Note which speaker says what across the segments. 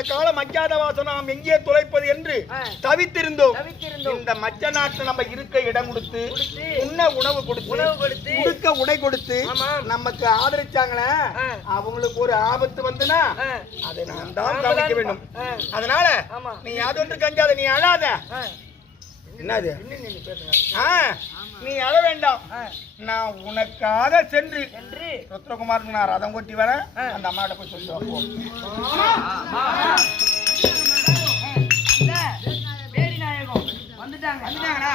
Speaker 1: வருட காலம் அஞ்சாத வாசம் நாம் எங்கே துளைப்பது என்று. தவித்திருந்தோம் இந்த மச்ச நாட்டுல நம்ம இருக்க இடம் கொடுத்து உண்ண உணவு கொடுத்து உடுக்க உடை கொடுத்து. நமக்கு ஆதரிச்சாங்களே. அவங்களுக்கு ஒரு ஆபத்து வந்துனா அதை நான் தான் கவனிக்க வேண்டும் அதனால. நீ அதொன்று கஞ்சாத நீ அழாத. என்னது. ஆ, நீ அழ வேண்டாம் நான் உனக்காக சென்று
Speaker 2: என்று
Speaker 1: ருத்ரகுமாருக்கு நான் ரதம் கொட்டி வரேன் அந்த அம்மாட்ட போய் சொல்லி வைப்போம்
Speaker 2: வந்துட்டாங்க வந்துட்டாங்களா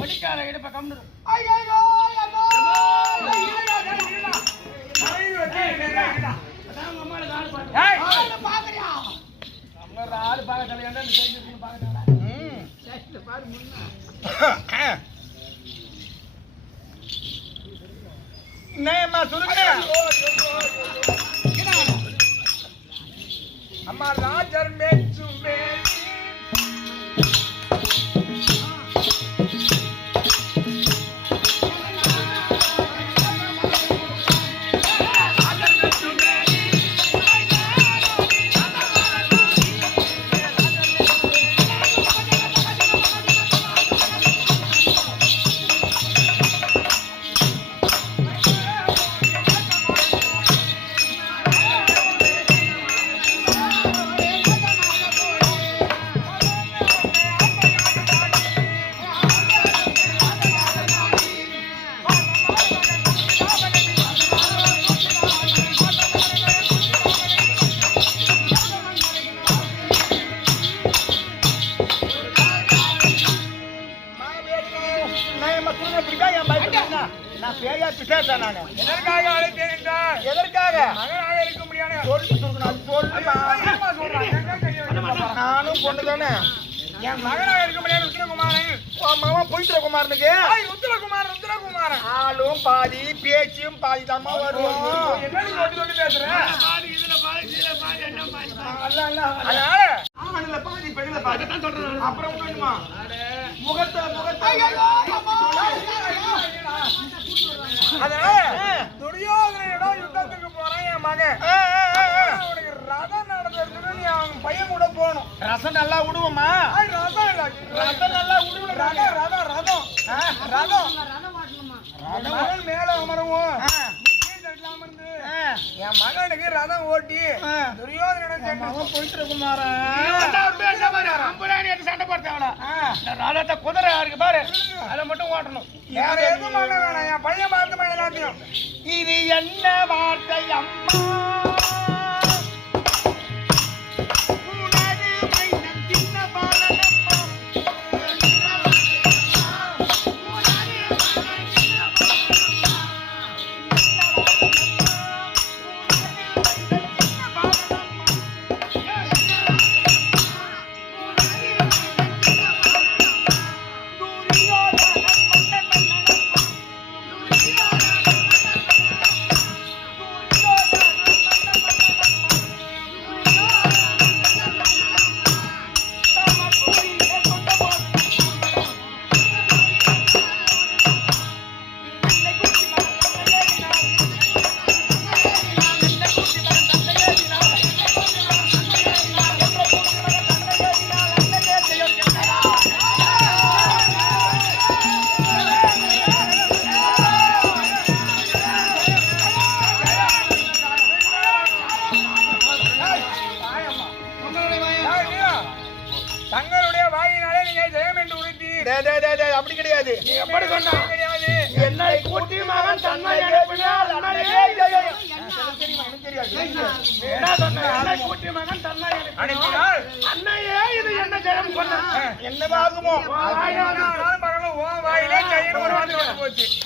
Speaker 2: ஒடிக்கார இடுப்ப கம்னு ஆளு பார்க்க தலையாண்டா இந்த சைடு இருந்து பார்க்கறாடா
Speaker 1: ம். என்னம்மா சுருங்க?
Speaker 2: அம்மா ராஜர் மேச்சும்
Speaker 1: நானும் பொண்ணு தானே
Speaker 2: என் மகனாக இருக்க முடியாது ருத்ரகுமாரன்
Speaker 1: மாமா போயிட்டு குமாரனுக்கு
Speaker 2: ஐய், ருத்ரகுமாரன்.
Speaker 1: ஆளும் பாதி பேச்சும் பாதி தாம்மா வரும்
Speaker 2: என்ன நீ ஒட்டி ஒட்டி பேசுற
Speaker 1: அல்ல, அல்ல, அல்ல.
Speaker 2: அதனால
Speaker 1: ஆணுல பாதி பெண்ணுல பாதி. அப்புறம் வேணுமா? முகத்துல முகத்தை
Speaker 2: அதனால யுத்தத்துக்கு போறான் என் மகன்
Speaker 1: ஆ, ஆ, ஆ, ஆ.
Speaker 2: அவனுக்கு ரதம் நடந்திருக்குன்னு நீ அவன் பையன் கூட போகணும்.
Speaker 1: ரசம் நல்லா விடுவோமா
Speaker 2: ரதம் இல்ல.
Speaker 1: ரசம் நல்லா விடுவோம்
Speaker 2: ரதம் ரதம் ரதம்
Speaker 1: ஆ,
Speaker 2: ரதம் மகன் மேல அமருவோம். என் மகனுக்கு ரதம் ஓட்டி
Speaker 1: அவன் போயிட்டு குமாரன்
Speaker 2: சண்டை போட்டாங்களா
Speaker 1: ரதத்தை குதிரை இருக்கு பாரு. அதை மட்டும் ஓட்டணும்.
Speaker 2: வேற எதுவும் பண்ண வேணாம். என் பையன் பார்த்துமா எல்லாத்தையும்.
Speaker 1: இது என்ன வார்த்தை அம்மா?
Speaker 2: தங்களுடைய வாயினாலே நீங்க ஜெயம் என்று உறுதி
Speaker 1: டேய், டேய், டேய், டேய், அப்படி கிடையாது.
Speaker 2: நீ எப்படி சொன்னா. கிடையாது.
Speaker 1: என்னை கூட்டி மகன் தன்மை ஜெயம்.
Speaker 2: என்ன? சொன்ன
Speaker 1: என்னை கூட்டி மகன் தன்மை எழுப்பினால்
Speaker 2: அனுப்பினால்
Speaker 1: அன்னையே இது என்ன ஜெயம் சொன்ன என்னவாகுமோ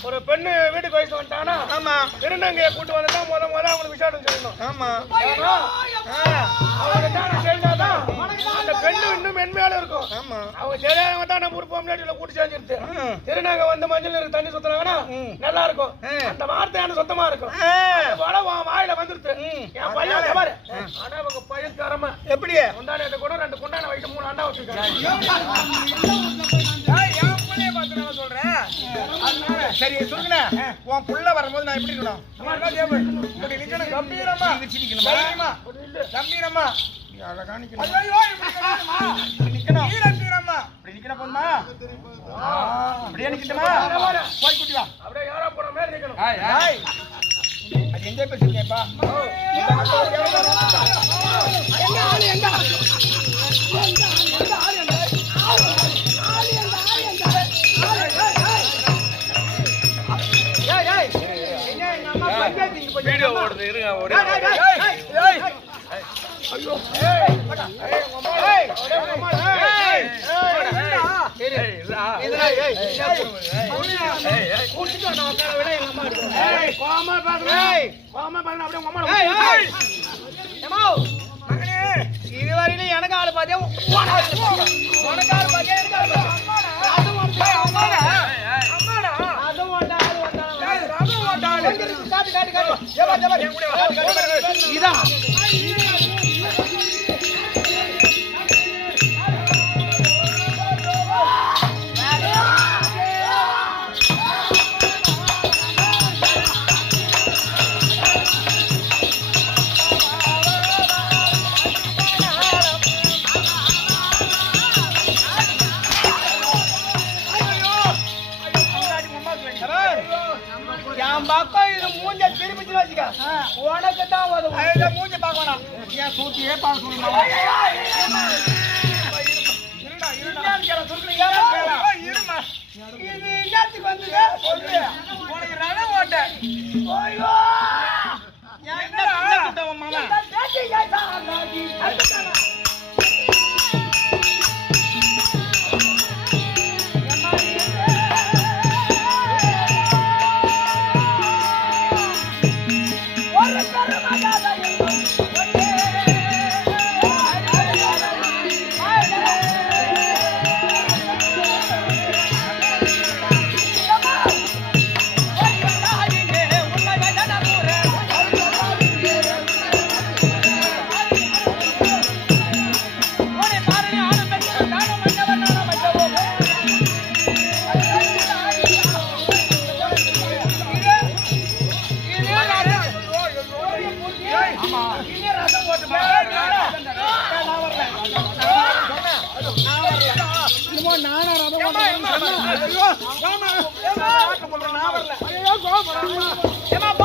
Speaker 2: ஒரு
Speaker 1: பெண்ணு வீட்டுக்கு வயசு வந்துட்டானா ஆமா. திருநங்கையை கூட்டு வந்து முத முத அவங்களுக்கு விசாரணை செய்யணும். ஆமா. அவங்க தானே செஞ்சாதான் அந்த பெண்ணு இன்னும் மென்மையால இருக்கும். ஆமா. அவங்க தெரியாதவங்க தான் நம்ம ஊர் பொம்னாட்டில கூட்டு செஞ்சிருச்சு. திருநங்கை வந்து மஞ்சள் தண்ணி சுத்தினாங்கன்னா நல்லா இருக்கும். அந்த வார்த்தை எனக்கு சுத்தமா இருக்கும். படம் வாயில வந்துருச்சு. என் பையன் பாரு. ஆனா அவங்க பையன் திறமை எப்படி முந்தானத்தை கூட ரெண்டு குண்டான வயிட்டு மூணு அண்டா வச்சிருக்காங்க.
Speaker 3: சரி சுருக்குனே உன் புள்ள வரும்போது நான் எப்படி இருக்கணும்? இப்படி நிக்கணும். கம்பீரமா. தைரியமா. கம்பீரமா. அழகா நிக்கணும். நிக்கணுமா? நிக்கணும். வீரத்தீரமா இப்படி நிக்கணும் போதுமா? அப்படியே நிக்கட்டுமா? போய் குட்டி வா.
Speaker 1: அப்படியே யாரா போற மாதிரி இருக்கணும்
Speaker 3: ஏய், அது எங்க பேசுறீங்கப்பா
Speaker 1: ஓடி
Speaker 3: இதுவரையிலும் எனக்கு ஆளு பாத்தியா உனக்கு ஆளு பாத்தியா எனக்கு ஆளு பாத்தியா அதுவும் அதுவும் இதான் உனக்கு தான் உதவும் மூஞ்ச பார்க்க வேணாம். ஏன் சூட்டியே பார்க்க சொல்லுமா இது என்னத்துக்கு வந்தது சொல்லு. உனக்கு ரண ஓட்ட. ஐயா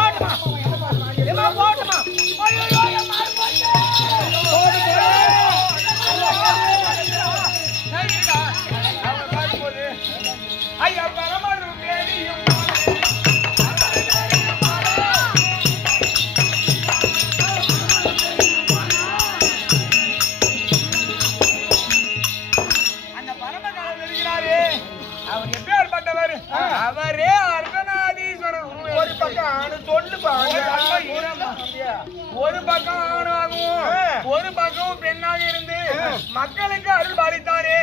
Speaker 3: ஒரு பக்கம் ஆணாகவும். ஒரு பக்கம் பெண்ணாக இருந்து மக்களுக்கு அருள் பாலித்தானே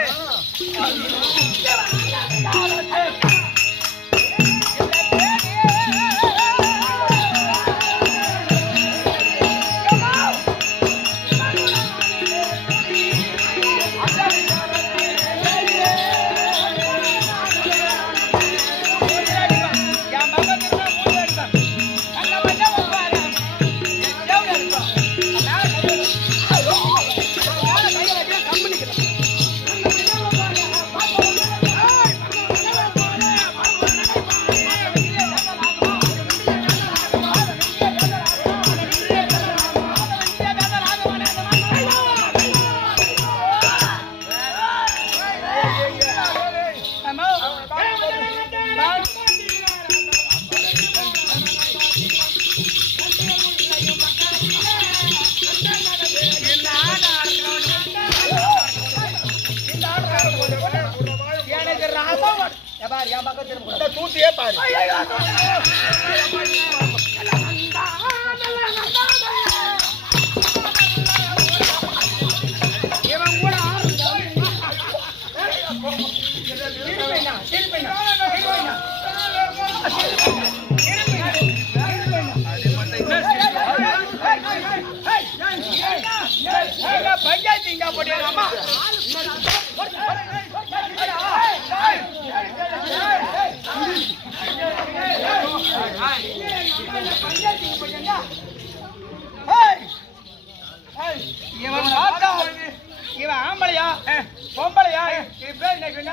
Speaker 3: இந்த என் பாரு பஞ்சாயத்து இங்க போட்டியாமா இவன் ஆத்தா இவன் ஆம்பளையா பொம்பளையா என் பேர் என்ன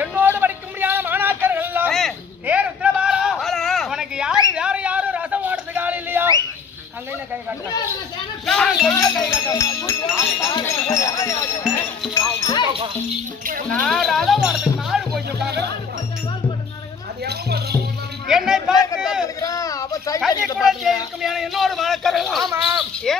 Speaker 1: என்னோடு படிக்க
Speaker 3: முடியாத மாணாக்கர்கள் எல்லாம். பேர்
Speaker 1: உத்தரபாரா
Speaker 3: உனக்கு யாரு வேற யாரும் ரசம் ஓடுறதுக்கு ஆள் இல்லையா? அங்க கை கட்டும் நான் ரதம் ஓடுறதுக்கு நாலு கொஞ்சம் என்னை
Speaker 1: பார்க்க அவ சைக்கிள்
Speaker 3: என்னோட மணக்கர்கள் ஆமா